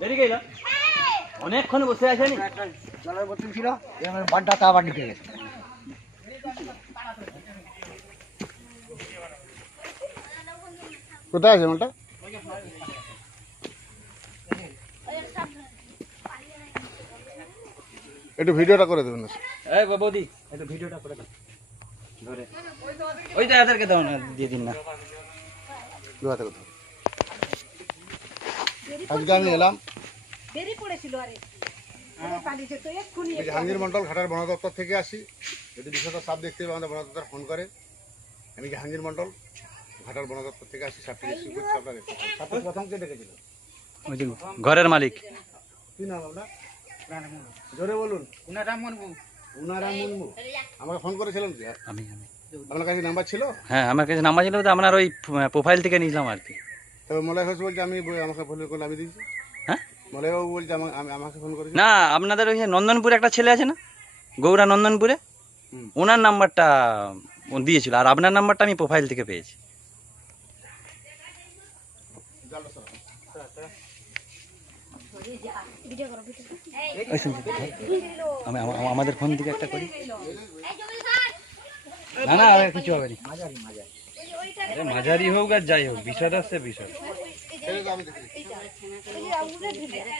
বেরিয়ে গেল অনেকক্ষণ বসে আছেনি? জলের বোতল ছিল এবার বাড্ডা তা আবার ঢুকে গেছে কোথায় আছে মালটা? একটু ভিডিওটা করে দেবেন না? এই বৌদি একটু ভিডিওটা করে দাও। ধরে। ওইটা এদেরকে দাও না দিয়ে দিন না। দু হাতে কোথাও আজকে আমি এলাম। বেরিয়ে পড়েছিল আরে। জাহাঙ্গীর মন্ডল ঘাটার বন দপ্তর থেকে আসি। যদি বিষয়টা সাপ দেখতে হবে আমাদের বন দপ্তর ফোন করে। আমি জাহাঙ্গীর মন্ডল ঘাটার বন দপ্তর থেকে আসি সাপটি রিসিভ করছি আপনার সাপটি প্রথম কে ডেকেছিল ঘরের মালিক। কি নাম আপনার? জোরে বলুন। উনারাম মুর্মু উনারাম মুর্মু আমাকে ফোন করেছিলেন আমি আমি। আপনার কাছে নাম্বার ছিল? হ্যাঁ আমার কাছে নাম্বার ছিল তো আপনার ওই প্রোফাইল থেকে নিয়েছিলাম আর কি। বলছে আমি বই- আমাকে ফোন করে আমি দিয়েছি। হ্যাঁ? বলছে আমা- আমি আমাকে ফোন করেছি। না আপনাদের ওই নন্দনপুরে একটা ছেলে আছে না? গৌরা নন্দনপুরে? ওনার নাম্বারটা দিয়েছিল আর আপনার নাম্বারটা আমি প্রোফাইল থেকে পেয়েছি। আমাদের ফোন থেকে একটা করি। না না কিছু হবে না। আরে মাঝারি হোক আর যাই হোক বিষয়টা হচ্ছে বিষয় ছেড়ে দাও, আমি দেখে নিচ্ছি।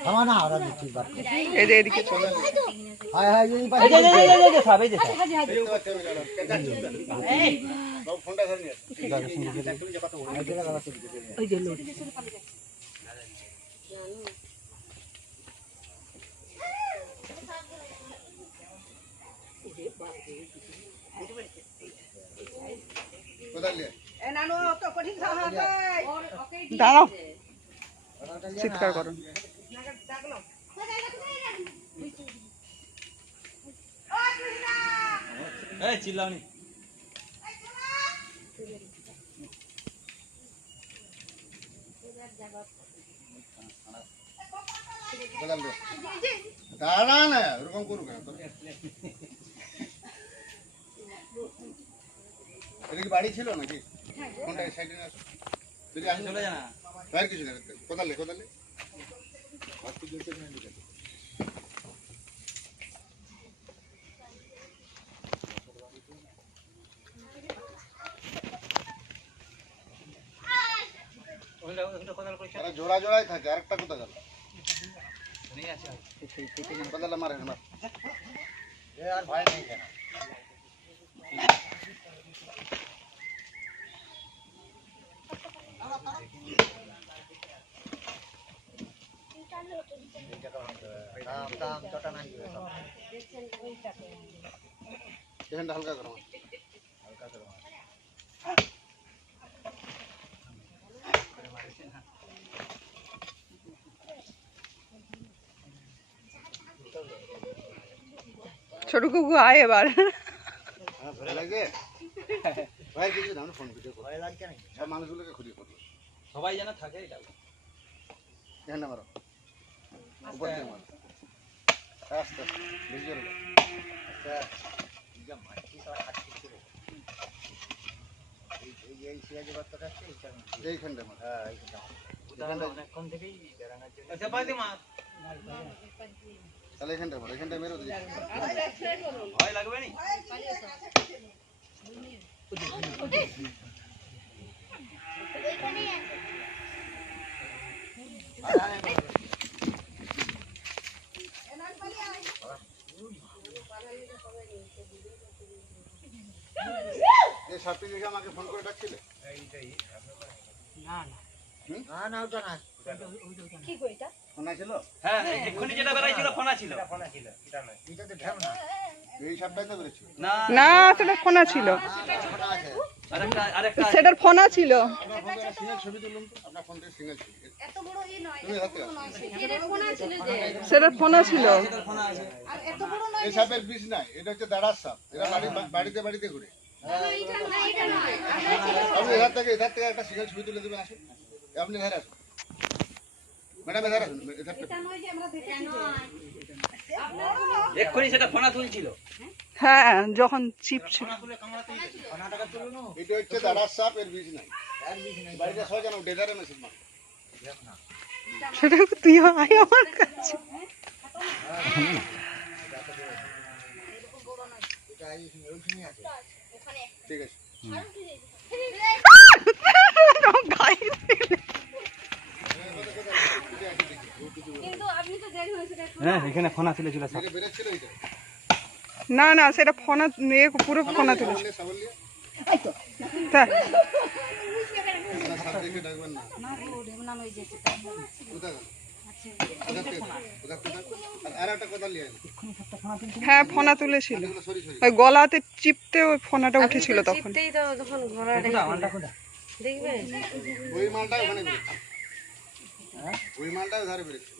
থামা না ওরা দিচ্ছি বার করে। এই যে এদিকে চলে হায় হায় এই পাশে এই যে এই যে, এই যে, এই যে সাপ, এই যে সাপ। দেখতে পাচ্ছি আমি জালটা। বাবু, ফোনটা ধরে নিয়ে আসো। কোথায় দাঁড়াও। চিৎকার করুন দাঁড়া না ওরকম করুক এটা কি বাড়ি ছিল নাকি? কোনটা সাইডে আসো যদি আসো চলে যা না। বাইরে কিছু না কোথালে কোথালে হাত জুলতে না জোড়া জোড়াই থাকে আরেকটা কোথা গেল? মারে। মার আর ভয় নেই কেন? হালকা। ছোট কুকু আয় এবার। হ্যাঁ ভয় লাগে। ভাই কিছু না ফোন ভিডিও করো। ভয় লাগছে নাকি সব মানুষগুলোকে খুঁজে করো সবাই যেন থাকে এটা এখানটা মারো। উপর দিয়ে মারো। আস্তে আস্তে বেশি জোরে যা মাছি সব খাচ্ছি ছিল এই এই এই বার্তাটা আছে এইখানটা মারো। হ্যাঁ এইটা অনেকক্ষণ থেকেই বেড়ানোর জন্য তাহলে এখানটা মারো এখানটা মেরো দিই। ভয় লাগবে নি? আমাকে ফোন করে ডাকছিলে? না না ওটা না কি কই এটা? ফোন ছিল হ্যাঁ এক্ষুনি যেটা বেড়াইছিল ফোনা ছিল এটা তো ঢেউ না এই সাপটাই তো করেছিল না। না সেটা ফোনা ছিল। সেটার ফোনা ছিল। আপনার ফোন ছবি তুলুন আপনার ফোন থেকে সিঙ্গেল ছবি। এত বড় ই নয় তুমি হাতে আসো। এর ফোন সেটার ফোনা ছিল। সেটার ফোনা আছে। আর এত বড় নয় এই সাপের বিষ নাই এটা হচ্ছে দাঁড়ার সাপ। এরা বাড়ি বাড়িতে বাড়িতে ঘুরে। এটা না এটা নয়। আপনি এধার থেকে এধার থেকে একটা সিঙ্গেল ছবি তুলে দেবেন আসুন। আপনি এধারে আসুন। ম্যাডাম এধারে আসুন। এধার এক্ষুনি সেটা ফোনা তুলছিল হ্যাঁ যখন চিপ ছিল এটা হচ্ছে দাঁড়ার সাপ এর নাই বাড়িতে ডেজারে মার সেটা তুই আয় আমার কাছে ঠিক আছে গায়ে। হ্যাঁ এখানে ফোনা না না সেটা ফোনা পুরো ফোনা তুলেছে সাবল দিয়ে তা না, সাপ দেখে ডাকবেন না কোথায় গেল? কোথার থেকে? কোথার থেকে? আর- আর একটা কথা লিয়ে আয়। হ্যাঁ ফোনা তুলেছিল ওই গলাতে চিপতে ওই ফোনাটা উঠেছিল তখন দেখবে ওই মালটা ওখানে বেরোচ্ছে ওই ধারে বেরোচ্ছিল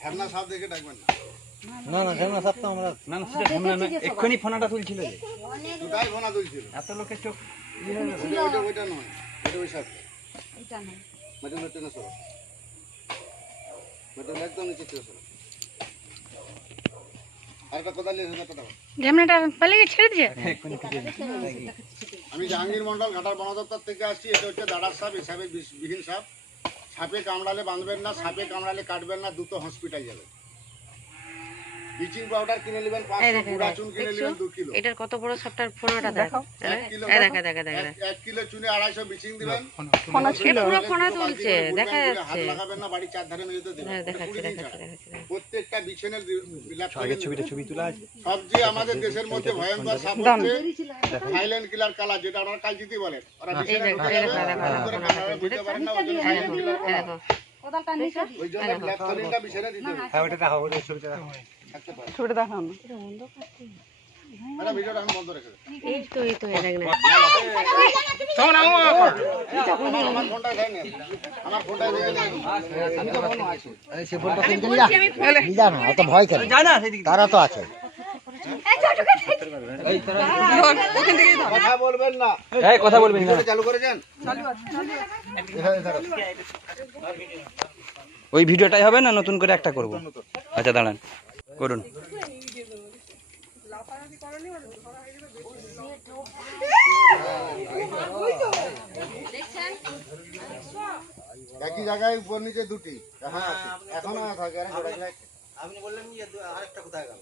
ঝারনা সাপ দেখে ডাকবেন না। না না ঢেমনা সব তো আমরা না না সেটা ঢেমনা না এক্ষুনি ফোনাটা তুলছিল যে। দুটাই ঘোনা তুলছিল। এত লোকের চোখ ওইটা নয়। ওইটা ওই সাপ সরো একদম নিচে সরো আর একটা কথা লিয়ে কথা দাও ঝামনাটা পালিয়ে ছেড়ে দিচ্ছে। আমি জাহাঙ্গীর মন্ডল ঘাটার বন দপ্তর থেকে আসছি। এটা হচ্ছে দাদার সাপ, এই বিহীন সাপ। সাপে কামড়ালে বাঁধবেন না, সাপে কামড়ালে কাটবেন না দুটো হসপিটাল যাবেন ব্লিচিং পাউডার কিনে নেবেন এই পাঁচশো দেখো, গুঁড়া চুন কিনে নেবেন দু কিলো। এটার কত বড় সবটার ফোনাটা দেখো। এই দেখা দেখা দেখা। এক- এক কিলো চুনে আড়াইশো ব্লিচিং দিবেন। ফোনা ছিল পুরো ফোনা তুলছে দেখা যাচ্ছে হাত লাগাবেন না বাড়ি চার ধারে মেঝেতে দেবেন। হ্যাঁ এটা দেখাচ্ছে কুড়ি দিন দেখাচ্ছে ছাড়া। দেখাচ্ছে। প্রত্যেকটা ছবিটা ছবি তোলা আছে। সবচেয়ে আমাদের দেশের মধ্যে ভয়ঙ্কর সাপ। হচ্ছে থাইল্যান্ড কিলার কালার যেটা ওরা কালজিতি বলেন ওরা দেখো, দেখো, দেখো, করে কামড়াবে, বুঝতে পারেন না, ওই থাইল্যান্ড কিলার জন্য ব্ল্যাক থলিনটা বিছানায় দিতে হবে। হ্যাঁ ওটা দেখো ওটা ছবিটা দেখো। থাকতে পারে ছবিটা দেখাও না। ম্যাডাম ভিডিওটা এখন বন্ধ রেখে দেন। এই তো এই তো এটা না। আমার ফোনটা দেয় না আমার ফোনটা দিয়ে দেন যা। না সেদিকে। তারা তো আছে। কথা বলবেন না। কথা বলবেন না। ভিডিওটা চালু করেছেন ওই ভিডিওটাই হবে না নতুন করে একটা করব? আচ্ছা দাঁড়ান। করুন। একই জায়গায় উপর নিচে দুটি। এখন আছে এখনও থাকে আপনি বললেন আরেকটা কোথায় গেল?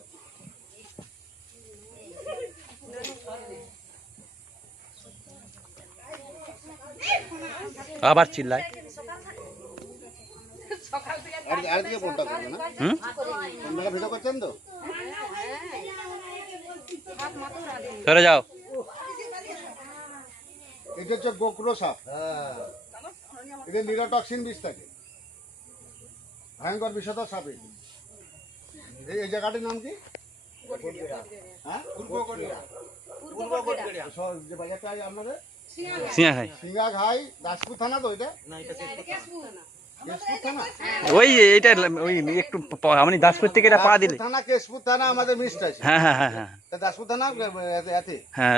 আবার চিল্লায় আর আর দিকে ফোনটা করবে না হুম আপনারা ভিডিও করছেন তো সরে যাও। এটা হচ্ছে গোকরো সাপ। এটা নিরোটক্সিন বিষ থাকে। ভয়ঙ্কর বিষধর সাপ এই এই জায়গাটির নাম কি? হ্যাঁ? আপনাদের? সিয়া সিঙ্গা ঘাই দাসপুর থানা তো এটা? না এটা ওই একটু আপনি দাসপুর থেকে এটা পা দিলে। থানা কেশপুর থানা আমাদের মিস্ট আছে। হ্যাঁ হ্যাঁ হ্যাঁ হ্যাঁ। দাসপুর থানা এতে? হ্যাঁ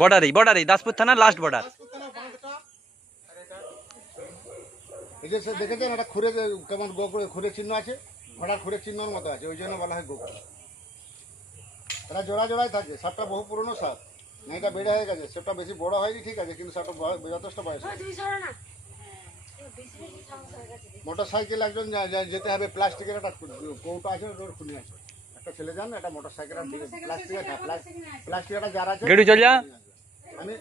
বর্ডারই বর্ডারই দাসপুর থানা লাস্ট বর্ডার এই যে সে দেখেছেন একটা খুরে যে- কেমন গোকুড়ে খুরে চিহ্ন আছে? ঘোড়ার খুরে চিহ্নর মতো আছে ওই জন্য বলা হয় গোকুড় এরা জোড়া জোড়াই থাকে সাপটা বহু পুরনো সাপ না এটা বেড়ে হয়ে গেছে সেটা বেশি বড় হয়নি ঠিক আছে কিন্তু সাপটা যথেষ্ট বয়স মোটর সাইকেল একজন যেতে হবে প্লাস্টিকের একটা কৌটো আছে ওর খুলে আছে। একটা ছেলে যান একটা মোটর সাইকেল প্লাস্টিকের প্লাস্টিক একটা যারা আছে। গেটু চল যা। আমি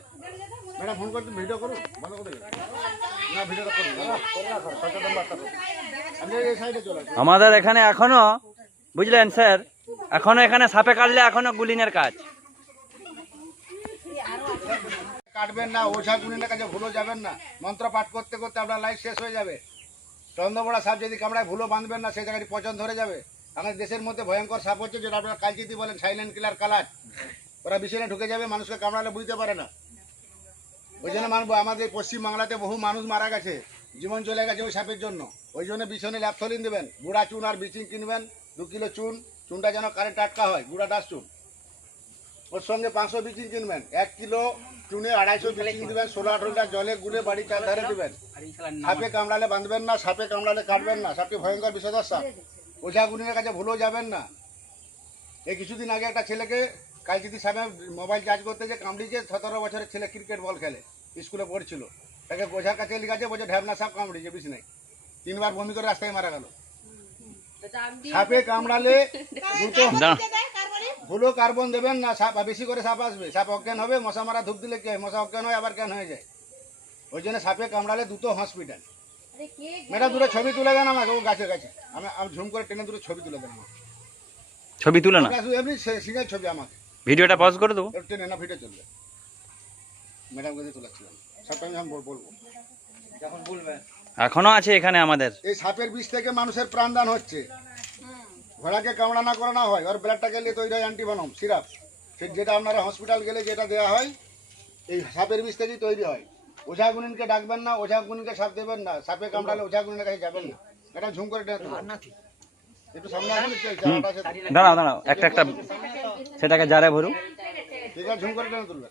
ম্যাডাম ফোন করতে ভিডিও করুন। বন্ধ করে না ভিডিওটা করুন বার্তা এই সাইডে চলে আমাদের এখানে এখনও বুঝলেন স্যার? এখনও এখানে সাপে কাটলে এখনও গুলিনের কাজ। কাটবেন না ওঝা গুনিনের কাছে ভুলো যাবেন না। মন্ত্র পাঠ করতে করতে আপনার লাইফ শেষ হয়ে যাবে। চন্দ্রবড়া সাপ যদি কামড়ায় ভুলো বাঁধবেন না, সেই জায়গাটি পচন ধরে যাবে। আমাদের দেশের মধ্যে ভয়ঙ্কর সাপ হচ্ছে যেটা আপনারা কালচিতি বলেন সাইলেন্ট কিলার কালার ওরা বিছানে ঢুকে যাবে, মানুষকে কামড়ালে বুঝতে পারে না। ওই জন্য মানবো আমাদের পশ্চিম বাংলাতে বহু মানুষ মারা গেছে, জীবন চলে গেছে ওই সাপের জন্য। ওই জন্য বিছনে ল্যাপথলিন দেবেন। গুঁড়া চুন আর বিচিং কিনবেন, দু কিলো চুন। চুনটা যেন কারে টাটকা হয়, গুঁড়া ডাস চুন ওর সঙ্গে পাঁচশো বিচিং কিনবেন। এক কিলো চুনে আড়াইশো বিচিং দিবেন ষোলো জলে গুলে বাড়ি চারধারে দিবেন। সাপে কামড়ালে বাঁধবেন না সাপে কামড়ালে কাটবেন না সাপটি ভয়ঙ্কর বিষধর সাপ ওঝা গুনির কাছে ভুলেও যাবেন না। এই কিছুদিন আগে একটা ছেলেকে কালচিতি সাহেব মোবাইল চার্জ করতে যে কামড়িয়েছে সতেরো বছরের ছেলে ক্রিকেট বল খেলে স্কুলে পড়ছিল। তাকে বোঝার কাছে লিখাছে বলছে ঢ্যাবনা সাপ কামড়িয়েছে বেশি নাই? তিনবার বমি করে রাস্তায় মারা গেল। সাপে কামড়ালে দুটো ধুলো কার্বন দেবেন না সাপ বেশি করে সাপ আসবে। সাপ অজ্ঞান হবে মশা মারা ধূপ দিলে কি? হয় মশা অজ্ঞান হয় আবার কেন হয়ে যায়? ওই জন্য সাপে কামড়ালে দুটো হসপিটাল। ম্যাডাম দুটো ছবি তুলে দেন আমাকে ও গাছে গাছে। আমি আমি ঝুম করে টেনে দুটো ছবি তুলে দেন আমাকে। ছবি তুলে না? এমনি সিঙ্গেল ছবি আমাকে। ভিডিওটা পজ করে দেবো? টেনে না ভিডিও চলবে। ম্যাডামকে দিয়ে তুলেছিলাম সবটা আমি বলব। যখন বলবেন। এখনও আছে এখানে আমাদের। এই সাপের বিষ থেকে মানুষের প্রাণদান হচ্ছে। ঘোড়াকে কামড়ানা করানো হয় ওর ব্লাডটা গেলে তৈরি হয় অ্যান্টিভেনম সিরাপ। সে যেটা আপনারা হসপিটাল গেলে যেটা দেওয়া হয় এই সাপের বিষ থেকেই তৈরি হয়। ওঝা গুনিনকে ডাকবেন না ওঝা গুনিনকে সাপ দেবেন না সাপে কামড়ালে ওঝা গুনিনের কাছে যাবেন না। এটা ঝুম করে। একটু সামনে আসুন দাঁড়াও দাঁড়াও একটা একটা সেটাকে জারে ভরু ঠিক আছে ঝুম করে টেনে তুলবে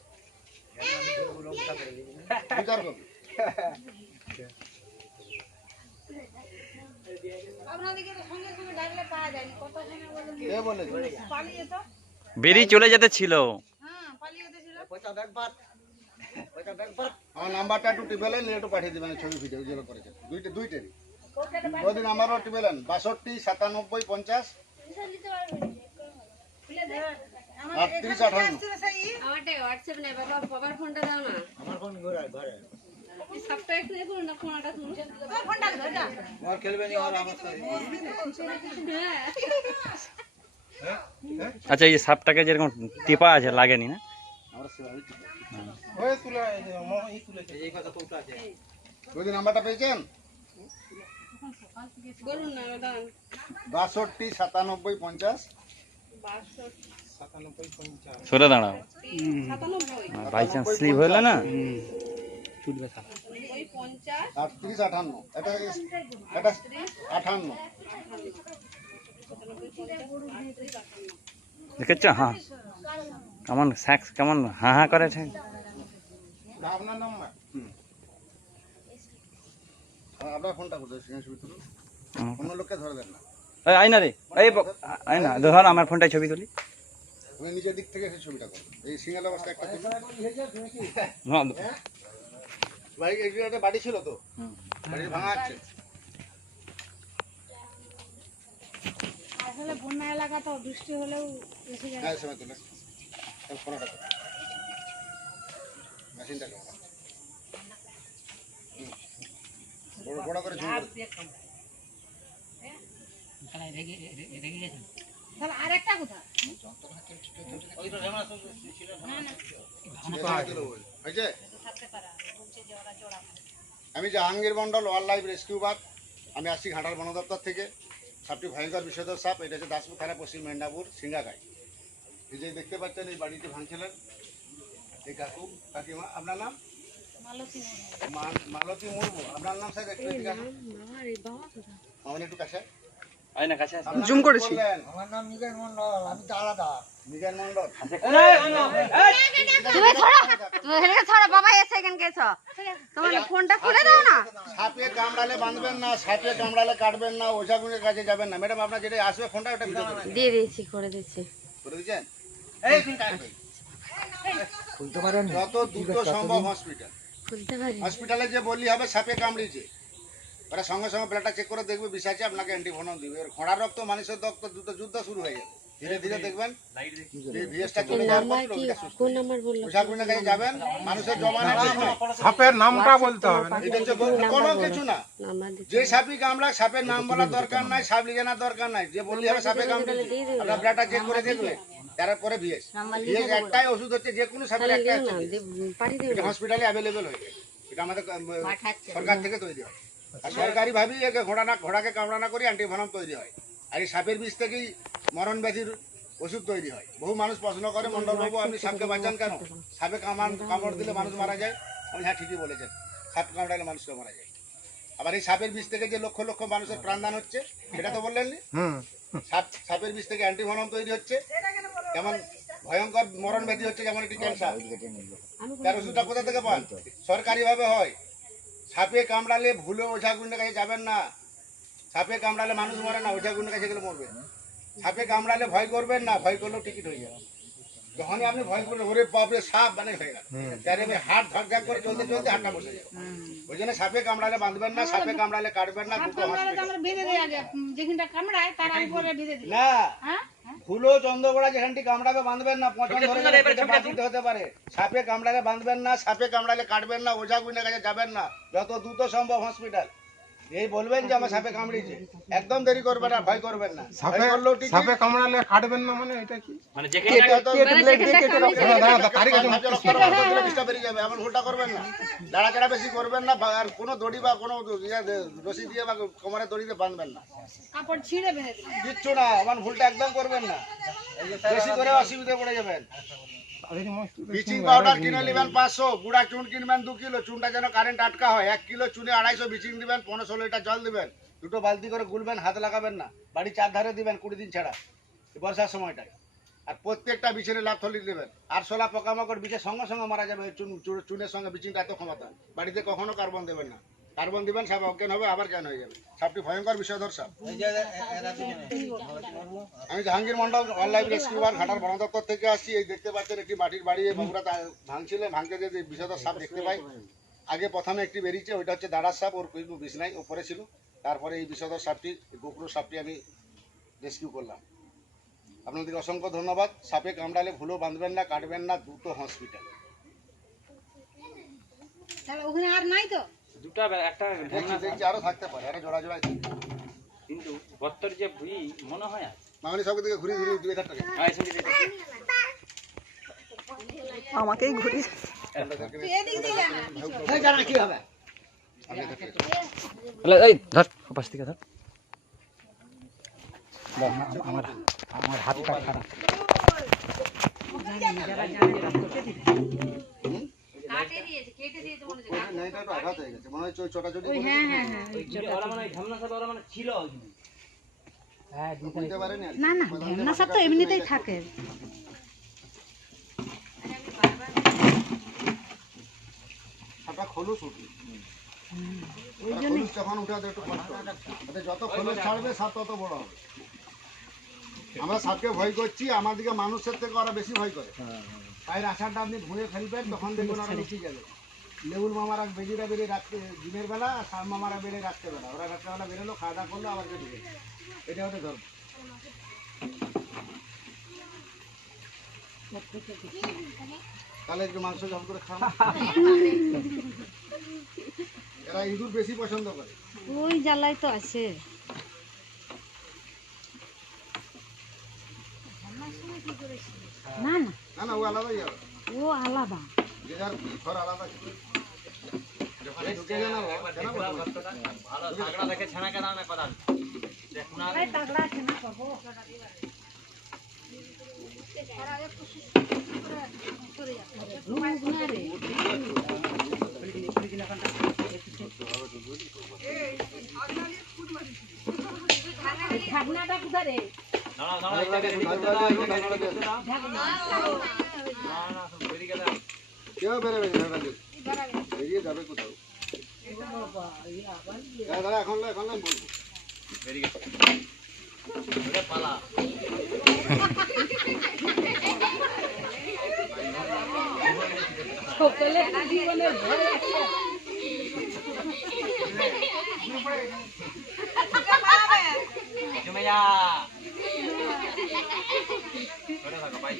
বিচার করুন আপনাদেরকে তো সঙ্গে সঙ্গে ডাকলে পাওয়া যায়নি কতক্ষণে বলুন কে বলেছে পালিয়ে তো বেরিয়ে চলে যেতে ছিল। হ্যাঁ আমার নাম্বারটা একটু টিপেলেন একটু পাঠিয়ে দেবেন ছবি ভিডিও যেগুলো করেছেন। দুইটা দুইটারই নাম্বারও টিপেলেন বাষট্টি সাতানব্বই পঞ্চাশ। আটত্রিশ আঠান্ন ফোনটা দাও না। আমার ফোন ঘরে। সবটা একটু দেখুন না ফোনটা তুমি ফোনটা ধরে যা হ্যাঁ আচ্ছা এই সাপটাকে যেরকম টিপা আছে লাগেনি না? আমরা সেভাবেই টিপি। যদি নাম্বারটা পেয়েছেন? বলুন না দাঁড়ান বাষট্টি সাতানব্বই পঞ্চাশ। সরে দাঁড়াও। সাতানব্বই। বাই চান্স স্লিপ হইলে না? ওই পঞ্চাশ আটত্রিশ আঠান্ন এটা এটা আঠান্ন দেখেছ? হ্যাঁ। কেমন স্যাক্স কেমন হা হা করেছে আপনার নাম্বার হুম। আর আপনার ফোনটা অন্য লোককে ধরে দেন না। এই আয় না রে। এই ব- আয় না। ধর আমার ফোনটায় ছবি তুলি। তুমি নিজের দিক থেকে সেই ছবিটা করো এই সিঙ্গেল অবস্থা একটা হ্যাঁ, একটা বাড়ি ছিল তো? বাড়ি ভাঙা আছে আসলে বন্যা এলাকা তো বৃষ্টি হলেও এসে যাবে হ্যাঁ সময় তুলে। ফোনটা মেশিনটা বড় বড় করে ঝুম তাহলে আরেকটা কোথায়? হয়েছে? আমি Jahangir Mondal wild life rescue বাদ আমি আসছি ঘাটাল বন দপ্তর থেকে। সাপটি ভয়ঙ্কর বিষধর সাপ এটা হচ্ছে দাসপুর থানা পশ্চিম মেদিনীপুর সিঙ্গাগাই এই যে দেখতে পাচ্ছেন এই বাড়িটি ভাঙছিলেন। এই কাকু কাকিমা আপনার নাম? মালতী মুর্মু। আপনার নাম স্যার একটু আমার একটু কাছে আয় না কাছে আপনার জুম করেছি। আমার নাম নিগেন মন্ডল আমি নিগান মন্ডল তুমি হেলে ছড়া বাবা এসে এখানে গেছো তোমার ফোনটা খুলে দাও না সাপে কামড়ালে বাঁধবেন না সাপে কামড়ালে কাটবেন না কাছে যাবেন না ম্যাডাম আপনার যেটা আসবে ফোনটা ওটা দিয়ে দিয়েছি করে দিচ্ছি করে দিচ্ছেন খুলতে পারেন যত দ্রুত সম্ভব হসপিটাল খুলতে পারি হসপিটালে যে বললি হবে সাপে কামড়িয়েছে ওরা সঙ্গে সঙ্গে ব্লাডটা চেক করে দেখবে বিষ আছে আপনাকে অ্যান্টিভেনম দিবে। এর খোঁড়ার রক্ত মানুষের রক্ত দ্রুত যুদ্ধ শুরু হয়ে যাবে ধীরে ধীরে দেখবেন ভিএসটা চলে যাওয়ার পর রোগীটা সুস্থ কোন নাম্বার বলল? কাছে যাবেন মানুষের জমানা সাপের নামটা বলতে হবে না। এটা হচ্ছে কোনো কিছু না। যে সাপই কামড়া সাপের নাম বলার দরকার নাই সাপ লিখে জানার দরকার নাই। যে বললি হবে সাপে আপনার ব্লাডটা চেক করে দেখবে। তারপরে ভিএস ভিএস একটাই ওষুধ হচ্ছে যে কোনো সাপের দিও হসপিটালে অ্যাভেলেবেল হয়ে যায়। এটা আমাদের সরকার থেকে তৈরি হয়। আর সরকারি ভাবেই একে ঘোড়া না ঘোড়াকে কামড়া না করে অ্যান্টিভেনম তৈরি হয়। আর এই সাপের বিষ থেকেই মরণ ব্যাধির ওষুধ তৈরি হয়। বহু মানুষ প্রশ্ন করে মন্ডলবাবু আপনি সাপকে বাঁচান কেন? সাপে কামড় কামড় দিলে মানুষ মারা যায়? আমি হ্যাঁ ঠিকই বলেছেন। সাপ কামড়ালে মানুষকে মারা যায়। আবার এই সাপের বিষ থেকে যে লক্ষ লক্ষ মানুষের প্রাণদান হচ্ছে সেটা তো বললেন নি? সাপ সাপের বিষ থেকে অ্যান্টিভেনম তৈরি হচ্ছে। যেমন ভয়ঙ্কর মরণ ব্যাধি হচ্ছে যেমন একটি ক্যান্সার। তার ওষুধটা কোথা থেকে পান? সরকারি ভাবে হয়। সাপে কামড়ালে ভুলে ওঝা গুন্ডের কাছে যাবেন না। সাপে কামড়ালে মানুষ মরে না ওঝা গুন্ডের কাছে গেলে মরবে। সাপে কামড়ালে ভয় করবেন না ভয় করলেও টিকিট হয়ে যাবে। যখনই আপনি ভয় করলেন ওরে বাপরে সাপ মানে হয়ে গেল। তাহলে আমি হাট ধাক ধাক করে চলতে চলতে হাটটা বসে যাবে ওই জন্য সাপে কামড়ালে বাঁধবেন না সাপে কামড়ালে কাটবেন না দিই না। ফুলো চন্দ্রগোড়া যেখানটি কামড়াবে বাঁধবেন না পচন ধরে হতে পারে। সাপে কামড়ালে বাঁধবেন না সাপে কামড়ালে কাটবেন না ওঝা গুইনের কাছে যাবেন না। যত দ্রুত সম্ভব হসপিটাল এই বলবেন যে আমার সাপে কামড়িয়েছে একদম দেরি করবেন না ভয় করবেন না সাপে সাপে কামড়ালে কাটবেন না মানে এটা কি মানে যেখানে দাঁড়া, দাঁড়া, দাঁড়া, বিষটা বেরিয়ে যাবে, এমন ভুলটা করবেন না। নাড়াচাড়া বেশি করবেন না, আর কোনো দড়ি বা কোনো ইয়ে রশি দিয়ে বা কোমরে দড়িতে বাঁধবেন না। কাপড় ছিঁড়ে বেঁধে দিই কিচ্ছু না, এমন ভুলটা একদম করবেন না। বেশি করে অসুবিধা পড়ে যাবেন। ব্লিচিং পাউডার কিনে নেবেন পাঁচশো গুঁড়া চুন কিনবেন দু কিলো চুনটা যেন কারেন্ট আটকা হয় এক কিলো চুনে আড়াইশো ব্লিচিং দিবেন পনেরো ষোলো লিটার জল দিবেন দুটো বালতি করে গুলবেন হাত লাগাবেন না বাড়ি চার ধারে দিবেন কুড়ি দিন ছাড়া বর্ষার সময়টায়। আর প্রত্যেকটা বিছানে লাভ থলি দেবেন। আর সোলা পোকামাকড় বিছের সঙ্গে সঙ্গে মারা যাবে চুন- চুনের সঙ্গে বিচিংটা এত ক্ষমতা। বাড়িতে কখনো কার্বন দেবেন না। কার্বন দিবেন সাপ অজ্ঞান হবে আবার জ্ঞান হয়ে যাবে। সাপটি ভয়ঙ্কর বিষয়ধর সাপ আমি Jahangir Mondal wild life rescuer ঘাটার বন দপ্তর থেকে আসছি। এই দেখতে পাচ্ছেন একটি মাটির বাড়ি বাবুরা ভাঙছিলেন ভাঙতে যে বিষধর সাপ দেখতে পাই। আগে প্রথমে একটি বেরিয়েছে ওইটা হচ্ছে দাঁড়ার সাপ ওর কোনো বিষ নাই ওপরে ছিল। তারপরে এই বিষধর সাপটি গোকুর সাপটি আমি রেস্কিউ করলাম। আপনাদেরকে অসংখ্য ধন্যবাদ। সাপে কামড়ালে ভুলো বাঁধবেন না কাটবেন না দ্রুত হসপিটাল তাহলে ওখানে আর নাই তো? দুটা একটা দেখছি দেখছি আরও থাকতে পারে আরও জোড়া জোড়ায়। কিন্তু বত্তর যে ভুই মনে হয় আর মামনি সবকে থেকে ঘুরিয়ে ঘুরিয়ে দুই হাজার টাকা হ্যাঁ, এসে আমাকেই ঘুরি তুই এদিক দিয়ে যা না জানা কি হবে এই ধর পাশ থেকে ধর আমার আমার হাতটা খারাপ না হয়ে মনে হ্যাঁ হ্যাঁ হ্যাঁ মানে মানে হ্যাঁ। না না সাপ তো এমনিতেই থাকে। কষ্ট যত খোলস ছাড়বে সাপ তত বড় হবে। আমরা সাপকে ভয় করছি আমার দিকে মানুষের থেকে ওরা বেশি ভয় করে। তাই আষাঢ়টা আপনি ঘুরে ফেলবেন তখন দেখবেন ওরা লুকিয়ে যাবে। লেবুল মামারা বেজিরা বেরিয়ে রাত্রে দিনের বেলা আর সাপ মামারা বেরিয়ে রাত্রেবেলা। ওরা রাত্রেবেলা বেরোলো খাওয়া দাওয়া করল আবার বেরিয়ে। এটা হতে ধর্ম। তাহলে একটু মাংস জল করে খাও। এরা ইঁদুর বেশি পছন্দ করে। ওই জ্বালাই তো আছে না না না না ও আলাদাই হবে ও আলাদা যে যার ঘর আলাদা ছিল। যখন ঢুকে যায় না ও, কেন বলব? ভালো থাকড়া দেখে ছানা কেন না কোদাল এই তাগড়া আছে না বাবু ঢাকনাটা রে? দাঁড়াও এটাকে রেডি করতে দাও। এটাকে রেডি করতে দাও না না সব বেরিয়ে গেলে কেউ বেরোবে না। বেরিয়ে যাবে কোথাও। দাঁড়া, এখন এখন গেছে পালা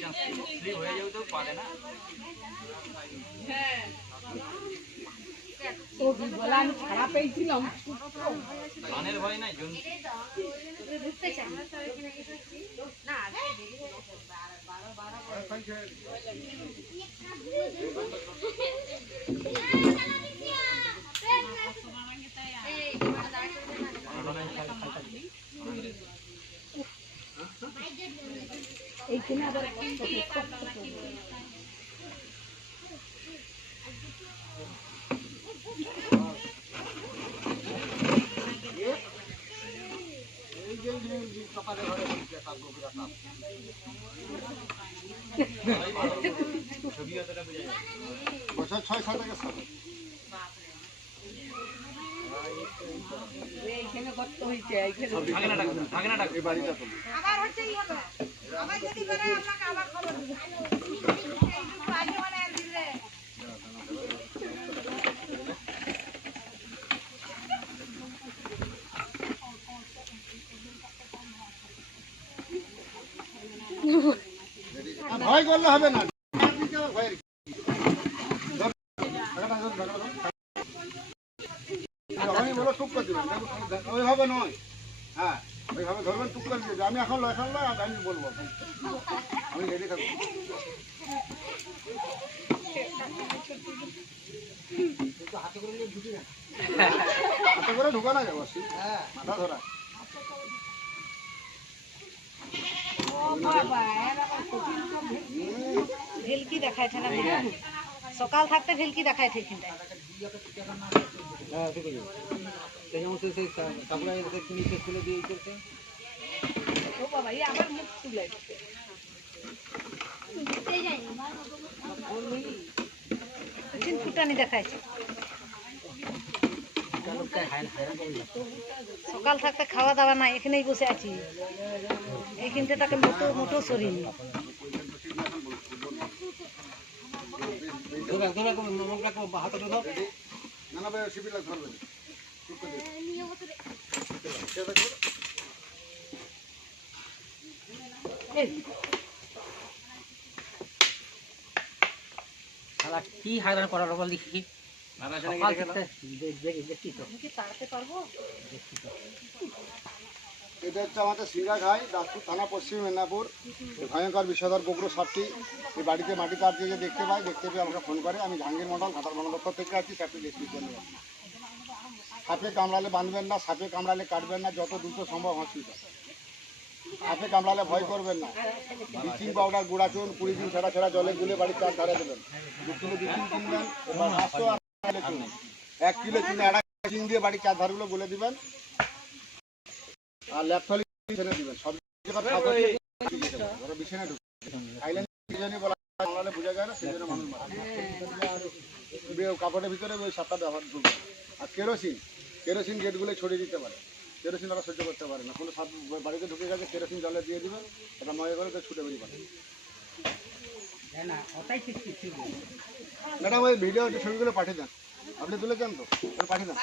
চান্স হয়ে যাবে তো পারে না? আমি খারাপ পেয়েছিলাম ভয় এইখানে আবার যে- যে সকালে ঘরে অতটা বুঝে যায় বছর ছয় এই বাড়িটা তো আবার হচ্ছে আবার যদি করে আপনাকে আবার খবর দেবো একটু আগে মানে দিলে আর ভয় করলে হবে না। বলো টুক হ্যাঁ ওইভাবে ধরবেন টুক করে দিয়ে আমি এখন এখন নয় আমি বলব। আমি রেডি থাকব। হাতে করে ঢুকা না যাব মাথা ধরা। ভেলকি দেখাইছে না সকাল থাকতে ভেলকি দেখাইছে এখানটায় ও বাবা এই আবার মুখ তুলে ফুটানি দেখাইছে। সকাল থাকতে খাওয়া দাওয়া নাই এখানেই বসে আছি এইখানটা তাকে মোটো মোটো। শালা, কি হায়রান করার দেখি এটা হচ্ছে আমাদের সিঙ্গাঘাই দাসপুর থানা পশ্চিম মেদিনীপুর। ভয়ঙ্কর বিষধর বগুড়ো সাপটি এই বাড়িতে মাটি কাট দিয়ে দেখতে পাই দেখতে পেয়ে আমাকে ফোন করে। আমি জাহাঙ্গীর মন্ডল ঘাটার দপ্তর থেকে আছি সাপটি ডিসক্রিপশন সাপে কামড়ালে বাঁধবেন না সাপে কামড়ালে কাটবেন না যত দ্রুত সম্ভব হসপিটাল। সাপে কামড়ালে ভয় করবেন না। ব্লিচিং পাউডার গুঁড়া চুন কুড়ি দিন ছাড়া ছাড়া জলে গুলে বাড়ির চার ধারে দেবেন। দু কিলো ব্লিচিং কিনবেন এক কিলো চুনে ব্লিচিং দিয়ে বাড়ির চার গুলে দিবেন। আর ল্যাপটলি ছেড়ে দিবেন। সব বলা বোঝা যায় না কাপড়ের ভিতরে ওই সাতটা ব্যবহার ঢুকবে আর কেরোসিন কেরোসিন গেটগুলো ছড়িয়ে দিতে পারে। কেরোসিন ওরা সহ্য করতে পারে না। কোনো বাড়িতে ঢুকে গেছে, কেরোসিন জলে দিয়ে দিবেন এটা মনে করে ছুটে বেরিয়ে পারে ম্যাডাম ওই ভিডিও ছবিগুলো পাঠিয়ে দেন। আপনি তুলে তুলেছেন তো পাঠিয়ে দেন।